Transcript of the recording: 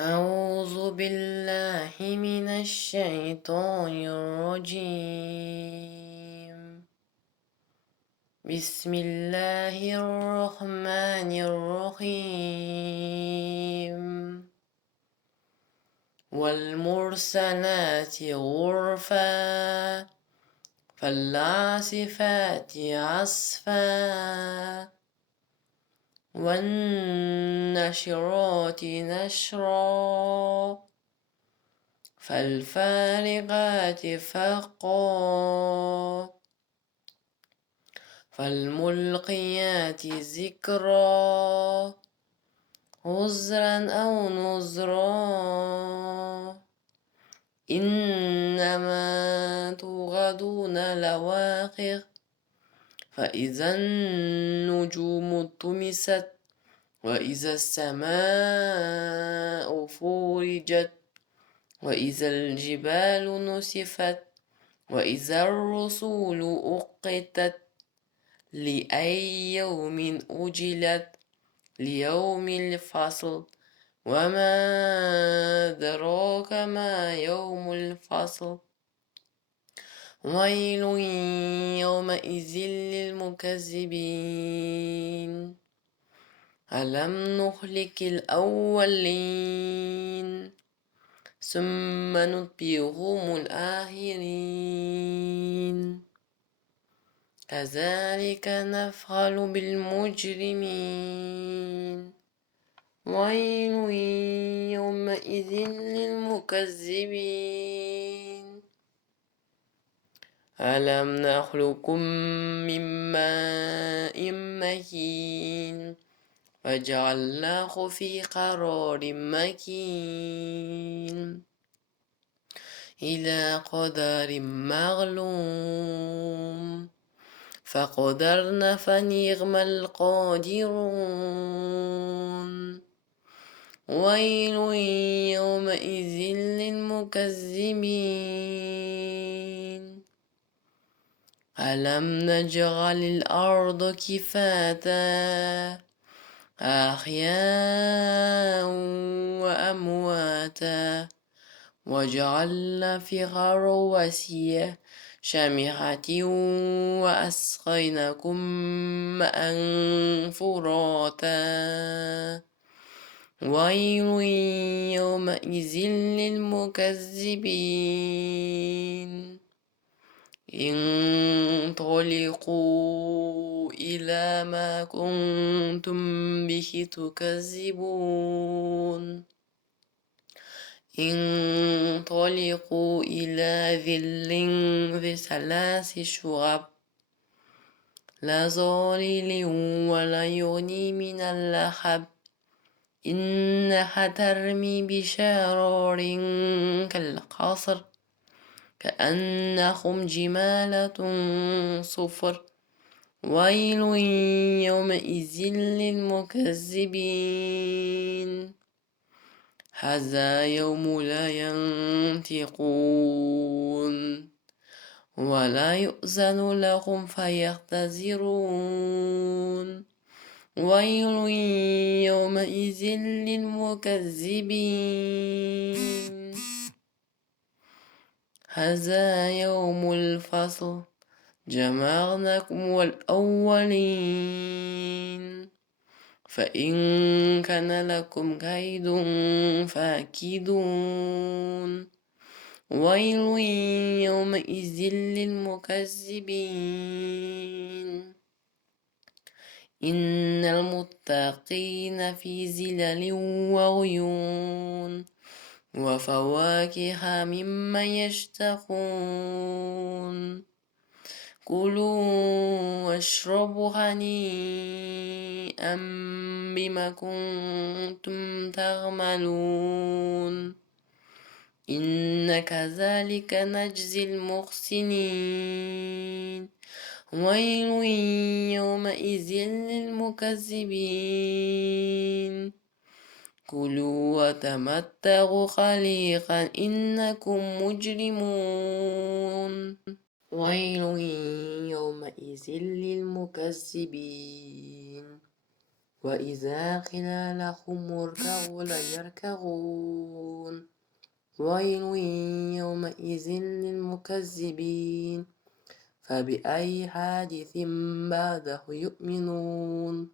أعوذ بالله من الشيطان الرجيم. بسم الله الرحمن الرحيم. والمرسلات غرفا فالعاصفات عصفا والناشرات نشرا فالفارقات فرقا فالملقيات ذكرا عذرا أو نذرا إنما توعدون لواقع فإذا النجوم طمست وإذا السماء فرجت وإذا الجبال نسفت وإذا الرسل أقتت لأي يوم أجلت ليوم الفصل وما أدراك ما يوم الفصل ويل يومئذ للمكذبين ألم نهلك الأولين ثم نتبعهم الآخرين كذلك نفعل بالمجرمين ويل يومئذ للمكذبين ألم نخلقكم من ماء مهين فجعلناه في قرار مكين إلى قدر معلوم فقدرنا فنعم القادرون ويل يومئذ للمكذبين ألم نجعل الأرض كفاتا أحياء وأمواتا وجعلنا فيها رواسي شامخات وأسقيناكم ماء فراتا ويل يومئذ للمكذبين انطلقوا إلى ما كنتم به تكذبون انطلقوا إلى ظل ذي ثلاث شعب لا ظليل ولا يغني من اللهب إنها ترمي بشرار كالقصر كأنهم جمالة صفر ويل يومئذ للمكذبين هذا يوم لا ينطقون ولا يؤذن لهم فيعتذرون ويل يومئذ للمكذبين هذا يوم الفصل جمعناكم والأولين فإن كان لكم كيد فاكيدون ويل يومئذ للمكذبين إن المتقين في ظلال وعيون وفواكه مما يشتهون كلوا واشربوا هنيئا بما كنتم تعملون إن كذلك نجزي المحسنين ويل يومئذ للمكذبين كلوا وتمتعوا قليلا إنكم مجرمون ويل يومئذ للمكذبين وإذا قيل لهم اركعوا لا يركعون ويل يومئذ للمكذبين فبأي حديث بعده يؤمنون